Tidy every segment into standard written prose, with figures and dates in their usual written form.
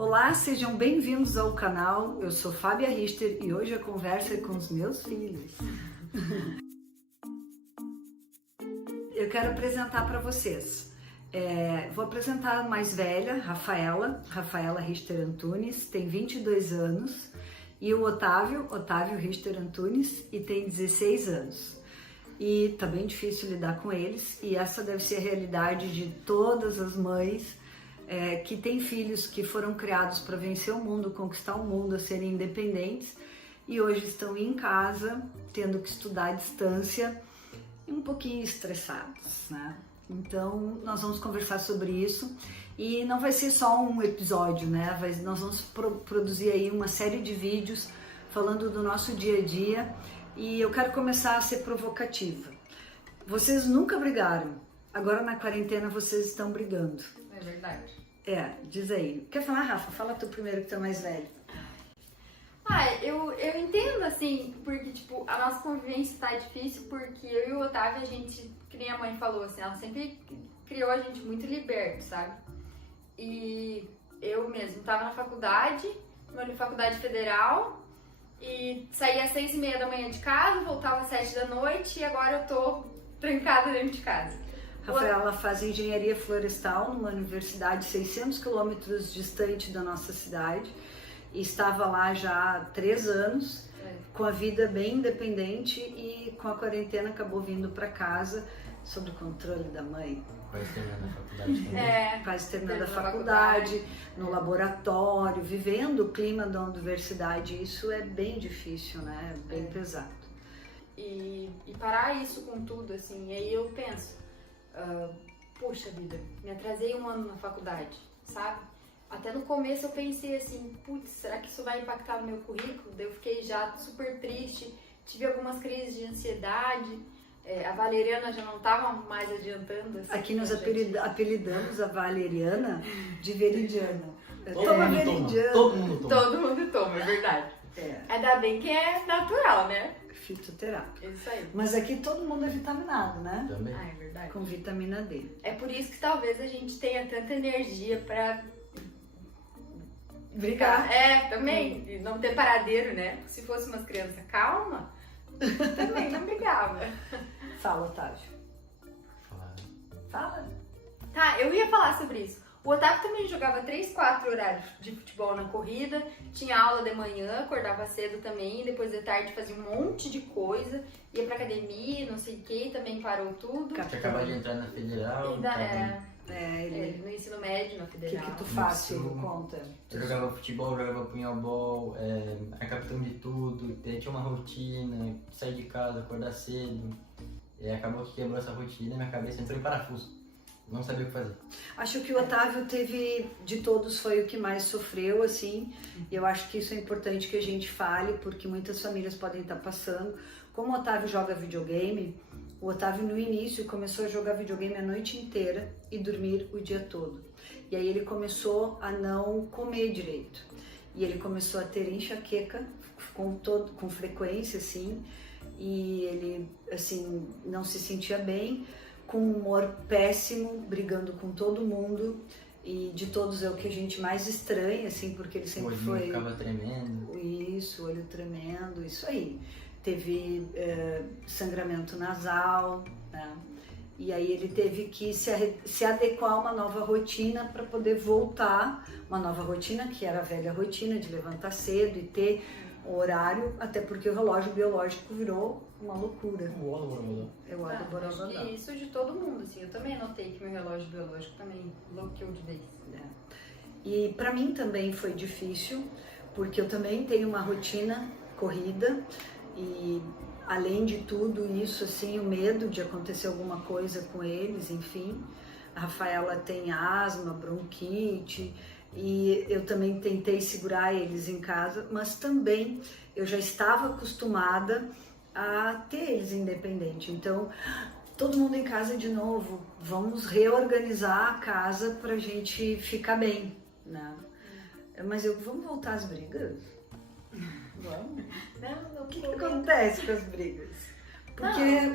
Olá, sejam bem-vindos ao canal. Eu sou Fábia Richter e hoje a conversa é com os meus filhos. Eu quero apresentar para vocês. Vou apresentar a mais velha, Rafaela Richter Antunes, tem 22 anos, e o Otávio Richter Antunes, e tem 16 anos. E tá bem difícil lidar com eles, e essa deve ser a realidade de todas as mães que têm filhos que foram criados para vencer o mundo, conquistar o mundo, a serem independentes, e hoje estão em casa, tendo que estudar à distância, e um pouquinho estressados, né? Então, nós vamos conversar sobre isso, e não vai ser só um episódio, né? Nós vamos produzir aí uma série de vídeos falando do nosso dia a dia, e eu quero começar a ser provocativa. Vocês nunca brigaram, agora na quarentena vocês estão brigando. É verdade. Diz aí. Quer falar, Rafa? Fala tu primeiro que tu é mais velho. Eu entendo, assim, porque, tipo, a nossa convivência tá difícil porque eu e o Otávio, a gente, que nem a mãe falou, assim, ela sempre criou a gente muito liberto, sabe? E eu mesmo tava na faculdade federal, e saía às 6h30 da manhã de casa, voltava às 7 da noite, e agora eu tô trancada dentro de casa. Rafaela faz engenharia florestal numa universidade 600 quilômetros distante da nossa cidade e estava lá já há 3 anos, com a vida bem independente, e com a quarentena acabou vindo para casa sob o controle da mãe. Quase terminando a faculdade também. Quase terminando a faculdade, no laboratório, vivendo o clima da universidade. Isso é bem difícil, né? Bem pesado. E parar isso com tudo, assim, e aí eu penso, puxa vida, me atrasei 1 ano na faculdade, sabe? Até no começo eu pensei assim, putz, será que isso vai impactar no meu currículo? Daí eu fiquei já super triste, tive algumas crises de ansiedade, a valeriana já não estava mais adiantando. Assim, aqui nós apelidamos a valeriana de veridiana. Todo mundo toma, é verdade. Ainda bem que é natural, né? Fitoterápico. Isso aí. Mas aqui todo mundo é vitaminado, né? Também. É verdade. Com vitamina D. É por isso que talvez a gente tenha tanta energia pra brigar. Também. E não ter paradeiro, né? Se fosse umas crianças calma, também não brigava. Fala, Otávio. Fala. Tá, eu ia falar sobre isso. O Otávio também jogava 3, 4 horários de futebol na corrida, tinha aula de manhã, acordava cedo também, depois de tarde fazia um monte de coisa, ia pra academia, não sei o que, também parou tudo. Tinha acabado de entrar na federal. Ele no ensino médio, na O federal. que tu faz, filho? Conta. Eu jogava futebol, jogava punhalbol, era capitão de tudo, tinha uma rotina, sair de casa, acordar cedo. E acabou que quebrou essa rotina e minha cabeça entrou em parafuso. Não sabia o que fazer. Acho que o Otávio teve, de todos, foi o que mais sofreu, assim. E eu acho que isso é importante que a gente fale, porque muitas famílias podem estar passando. Como o Otávio joga videogame, o Otávio no início começou a jogar videogame a noite inteira e dormir o dia todo. E aí ele começou a não comer direito. E ele começou a ter enxaqueca com frequência, assim. E ele, assim, não se sentia bem, com um humor péssimo, brigando com todo mundo, e de todos é o que a gente mais estranha, assim, porque ele sempre foi... ficava tremendo. Isso, olho tremendo, isso aí. Teve sangramento nasal, né? E aí ele teve que se adequar a uma nova rotina para poder voltar, uma nova rotina que era a velha rotina de levantar cedo e ter o horário, até porque o relógio biológico virou uma loucura. O óleo Acho que isso de todo mundo, assim. Eu também notei que meu relógio biológico também enlouqueceu de vez. E para mim também foi difícil, porque eu também tenho uma rotina corrida e, além de tudo isso, assim, o medo de acontecer alguma coisa com eles, enfim. A Rafaela tem asma, bronquite, e eu também tentei segurar eles em casa, mas também eu já estava acostumada a ter eles independente. Então, todo mundo em casa de novo, vamos reorganizar a casa pra gente ficar bem, né? Mas vamos voltar às brigas? Vamos? Não, o que acontece com as brigas?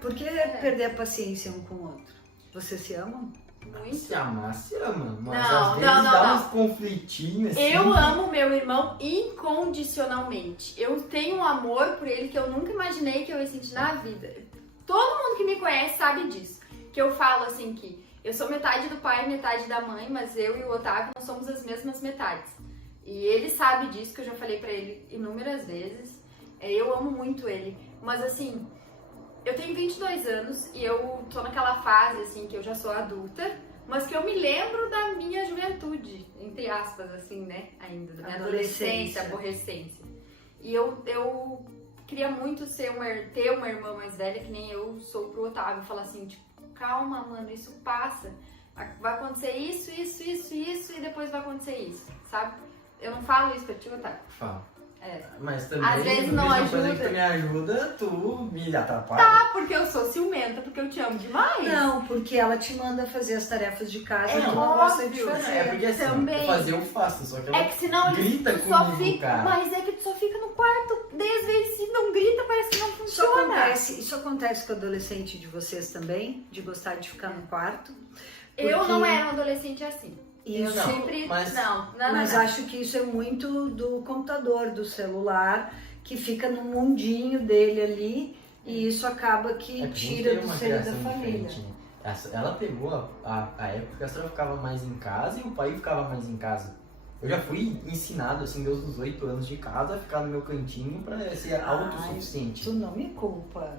Por que perder a paciência um com o outro? Vocês se amam? Muito. Se amar, se ama. Mas Não, às vezes não, dá não. uns conflitinhos assim. Eu amo meu irmão incondicionalmente. Eu tenho um amor por ele que eu nunca imaginei que eu ia sentir na vida. Todo mundo que me conhece sabe disso. Que eu falo assim que eu sou metade do pai e metade da mãe, mas eu e o Otávio nós somos as mesmas metades. E ele sabe disso, que eu já falei pra ele inúmeras vezes. Eu amo muito ele. Mas assim, eu tenho 22 anos e eu tô naquela fase assim que eu já sou adulta, mas que eu me lembro da minha juventude, entre aspas, assim, né? Ainda, da minha adolescência, aborrecência. E eu queria muito ter uma irmã mais velha, que nem eu sou pro Otávio, falar assim, tipo, calma, mano, isso passa. Vai acontecer isso, e depois vai acontecer isso, sabe? Eu não falo isso pra ti, Otávio. Fala. É. Mas também, Às vezes não mesma coisa ajuda. que tu me ajuda, tu me atrapalha. Ah, porque eu sou ciumenta, porque eu te amo demais. Não, porque ela te manda fazer as tarefas de casa É e tu não gosta de óbvio. fazer. É porque assim, Também. fazer eu faço, só que ela É que senão grita tu só comigo, fica. cara. Mas é que tu só fica no quarto. Daí às vezes se não grita, parece que não funciona. Isso acontece com o adolescente de vocês também, de gostar de ficar no quarto. Eu porque não era um adolescente assim. Eu Isso, Não, sempre. mas- Não. mas acho que isso é muito do computador, do celular, que fica no mundinho dele ali e isso acaba que É que a gente tira teve do uma seio da criação família. diferente, né? Ela pegou a época que a senhora ficava mais em casa e o pai ficava mais em casa. Eu já fui ensinado, assim, desde os 8 anos de casa, a ficar no meu cantinho pra ser autossuficiente. Tu não me culpa.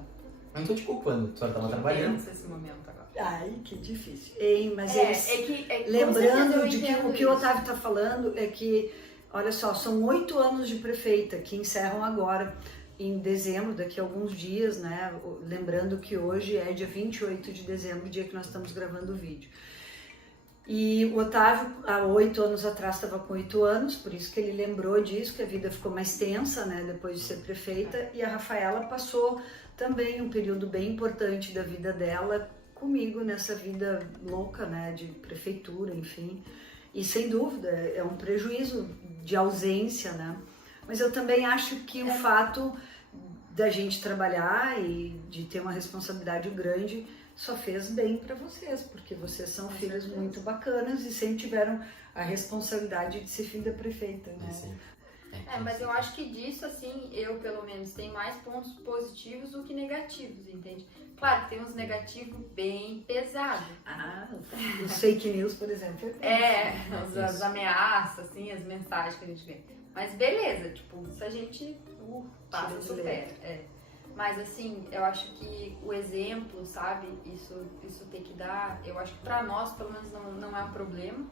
Eu não tô te culpando, a senhora tava trabalhando. Pensa esse momento agora. Ai, que difícil. Ei, mas É eles... que. Com certeza Lembrando eu de que entendo o que o isso. Otávio está falando é que, olha só, são 8 anos de prefeita que encerram agora, em dezembro, daqui a alguns dias, né? Lembrando que hoje é dia 28 de dezembro, dia que nós estamos gravando o vídeo. E o Otávio, há 8 anos atrás, estava com 8 anos, por isso que ele lembrou disso, que a vida ficou mais tensa, né? Depois de ser prefeita. E a Rafaela passou também um período bem importante da vida dela comigo nessa vida louca, né, de prefeitura, enfim. E sem dúvida é um prejuízo de ausência, né? Mas eu também acho que o fato da gente trabalhar e de ter uma responsabilidade grande só fez bem para vocês, porque vocês são filhos muito bacanas e sempre tiveram a responsabilidade de ser filho da prefeita, né? Mas eu acho que disso, assim, eu pelo menos tenho mais pontos positivos do que negativos, entende? Claro, tem uns negativos bem pesados. Ah, os fake news, por exemplo. As ameaças, assim, as mensagens que a gente vê. Mas beleza, tipo, isso a gente passa, Tira de supera. Mas assim, eu acho que o exemplo, sabe, isso tem que dar, eu acho que pra nós, pelo menos, não é um problema.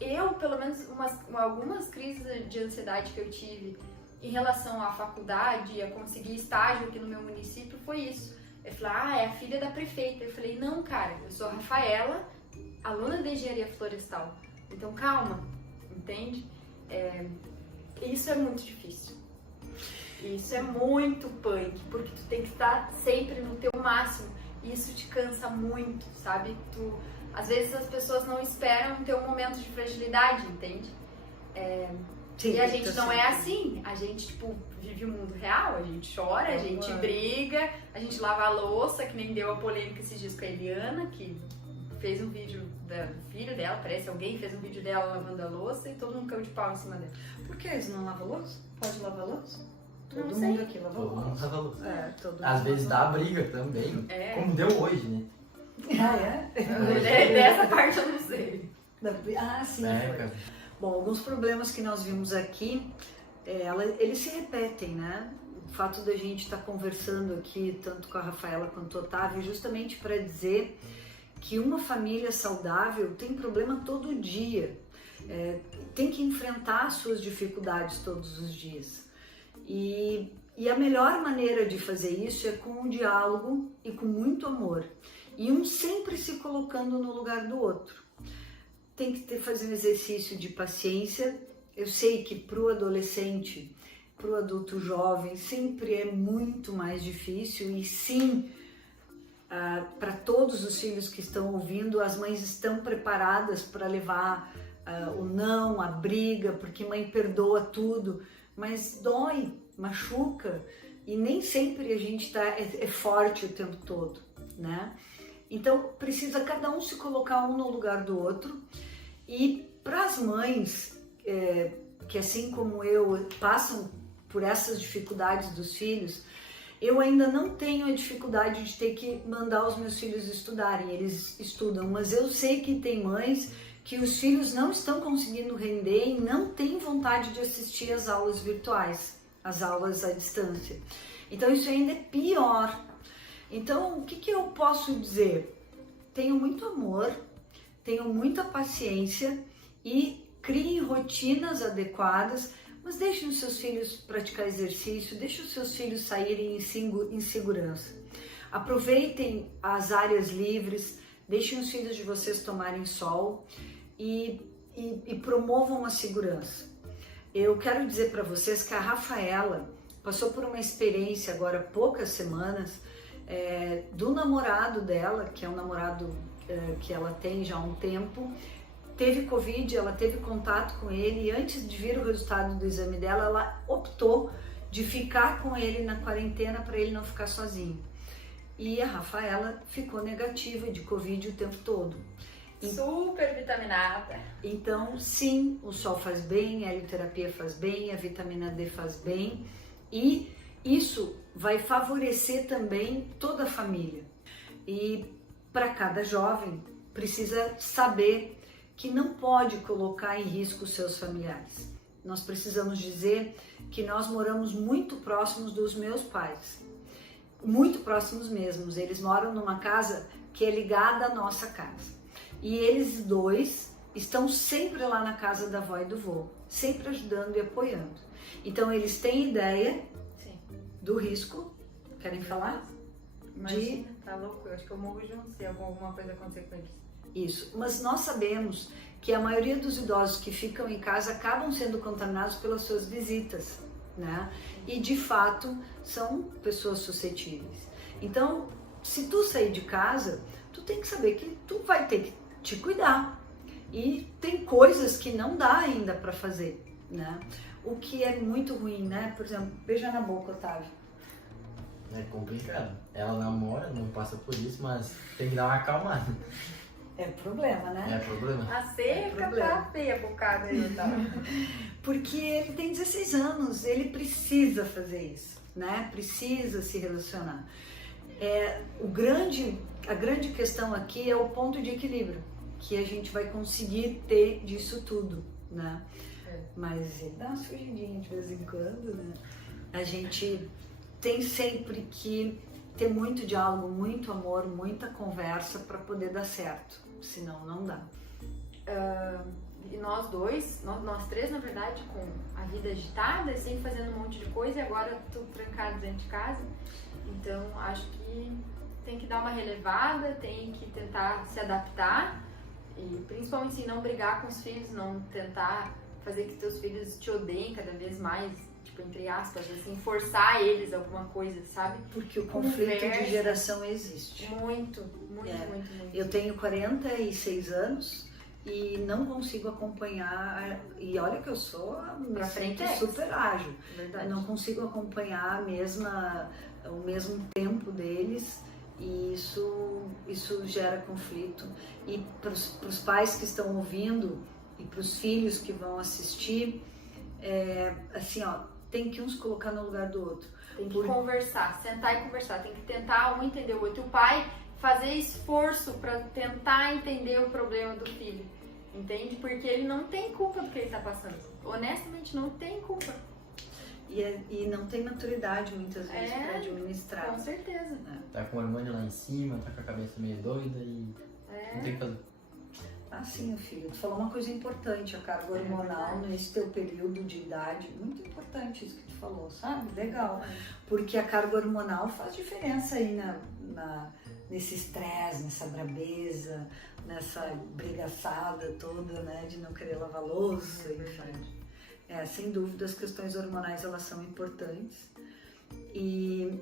Eu, pelo menos, algumas crises de ansiedade que eu tive em relação à faculdade, a conseguir estágio aqui no meu município, foi isso. Eu falei, é a filha da prefeita. Eu falei, não, cara, eu sou a Rafaela, aluna de engenharia florestal. Então, calma, entende? Isso é muito difícil. Isso é muito punk, porque tu tem que estar sempre no teu máximo. E isso te cansa muito, sabe? Às vezes as pessoas não esperam ter um momento de fragilidade, entende? Sim, e a gente não é assim. A gente, tipo, vive o mundo real, a gente chora, a gente briga, a gente lava a louça, que nem deu a polêmica esses dias com a Eliana, que fez um vídeo do filho dela, parece alguém fez um vídeo dela lavando a louça e todo mundo caiu de pau em cima dela. Por que eles não lavam louça? Pode lavar louça? Não Todo sei. mundo aqui lava Todo mundo louça. lava louça. Todo Às mundo vezes lava dá briga também, É. como deu hoje, né? Ah, é? Dessa parte eu não sei. Ah, sim. É, Foi. cara. Bom, alguns problemas que nós vimos aqui, eles se repetem, né? O fato da gente estar conversando aqui, tanto com a Rafaela quanto o Otávio, é justamente para dizer que uma família saudável tem problema todo dia, tem que enfrentar suas dificuldades todos os dias. E a melhor maneira de fazer isso é com um diálogo e com muito amor. E um sempre se colocando no lugar do outro. Tem que fazer um exercício de paciência. Eu sei que para o adolescente, para o adulto jovem, sempre é muito mais difícil. E sim, para todos os filhos que estão ouvindo, as mães estão preparadas para levar o não, a briga, porque mãe perdoa tudo. Mas dói, machuca. E nem sempre a gente é forte o tempo todo, né? Então precisa cada um se colocar um no lugar do outro. E para as mães que assim como eu passam por essas dificuldades dos filhos, eu ainda não tenho a dificuldade de ter que mandar os meus filhos estudarem, eles estudam, mas eu sei que tem mães que os filhos não estão conseguindo render e não têm vontade de assistir às aulas virtuais, às aulas à distância. Então isso ainda é pior. Então o que eu posso dizer? Tenham muito amor, tenham muita paciência e criem rotinas adequadas, mas deixem os seus filhos praticar exercício, deixem os seus filhos saírem em segurança. Aproveitem as áreas livres, deixem os filhos de vocês tomarem sol e promovam a segurança. Eu quero dizer para vocês que a Rafaela passou por uma experiência agora há poucas semanas do namorado dela, que é um namorado que ela tem já há um tempo, teve Covid, ela teve contato com ele e antes de vir o resultado do exame dela, ela optou de ficar com ele na quarentena para ele não ficar sozinho. E a Rafaela ficou negativa de Covid o tempo todo. Super vitaminada. Então, sim, o sol faz bem, a helioterapia faz bem, a vitamina D faz bem e isso vai favorecer também toda a família. E para cada jovem, precisa saber que não pode colocar em risco os seus familiares. Nós precisamos dizer que nós moramos muito próximos dos meus pais, muito próximos mesmos. Eles moram numa casa que é ligada à nossa casa. E eles dois estão sempre lá na casa da avó e do vô, sempre ajudando e apoiando. Então eles têm ideia do risco, querem falar? Imagina, tá louco, eu acho que eu morro junto se alguma coisa acontecer com eles. Isso, mas nós sabemos que a maioria dos idosos que ficam em casa acabam sendo contaminados pelas suas visitas, né? E de fato são pessoas suscetíveis. Então, se tu sair de casa, tu tem que saber que tu vai ter que te cuidar. E tem coisas que não dá ainda para fazer, né? O que é muito ruim, né? Por exemplo, beijar na boca, Otávio. É complicado. Ela namora, não passa por isso, mas tem que dar uma acalmada. É problema, né? É problema. A seca tá feia a bocada aí e tal. Porque ele tem 16 anos, ele precisa fazer isso, né? Precisa se relacionar. A grande questão aqui é o ponto de equilíbrio que a gente vai conseguir ter disso tudo, né? Mas ele dá uma fugidinha de vez em quando, né? A gente tem sempre que ter muito diálogo, muito amor, muita conversa para poder dar certo, senão não dá. E nós dois, nós três na verdade, com a vida agitada, sempre fazendo um monte de coisa e agora tudo trancado dentro de casa. Então acho que tem que dar uma relevada, tem que tentar se adaptar e principalmente assim, não brigar com os filhos, não tentar fazer que teus filhos te odeiem cada vez mais, tipo, entre aspas, assim, forçar eles alguma coisa, sabe? Porque o conflito de geração existe. Muito. Eu tenho 46 anos e não consigo acompanhar, e olha que eu sou Pra frente super ágil. Verdade. Eu não consigo acompanhar o mesmo tempo deles e isso gera conflito. E para os pais que estão ouvindo e para os filhos que vão assistir, assim, ó, tem que uns colocar no lugar do outro. Tem que conversar, sentar e conversar, tem que tentar um entender o outro. O pai fazer esforço para tentar entender o problema do filho, entende? Porque ele não tem culpa do que ele está passando. Honestamente, não tem culpa. E não tem maturidade muitas vezes para administrar. Com certeza. Tá com o hormônio lá em cima, tá com a cabeça meio doida e não tem que fazer. Ah, sim, filho. Tu falou uma coisa importante, a carga hormonal nesse teu período de idade. Muito importante isso que tu falou, sabe? Legal. Porque a carga hormonal faz diferença aí nesse estresse, nessa brabeza, nessa brigaçada toda, né? De não querer lavar louça, enfim. Sem dúvida, as questões hormonais, elas são importantes. E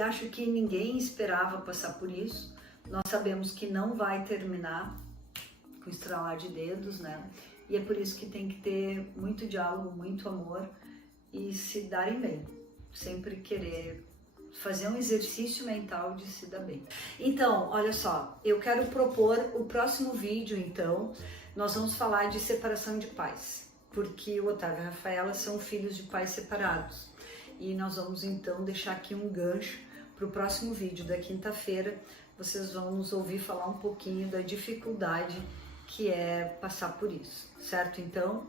acho que ninguém esperava passar por isso. Nós sabemos que não vai terminar com estralar de dedos, né? E é por isso que tem que ter muito diálogo, muito amor e se darem bem. Sempre querer fazer um exercício mental de se dar bem. Então, olha só, eu quero propor o próximo vídeo, então, nós vamos falar de separação de pais, porque o Otávio e a Rafaela são filhos de pais separados. E nós vamos, então, deixar aqui um gancho para o próximo vídeo da quinta-feira. Vocês vão nos ouvir falar um pouquinho da dificuldade que é passar por isso, certo? Então,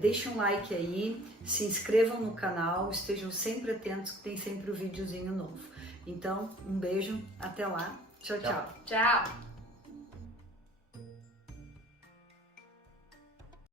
deixem um like aí, se inscrevam no canal, estejam sempre atentos que tem sempre um videozinho novo. Então, um beijo, até lá, tchau, tchau. Tchau!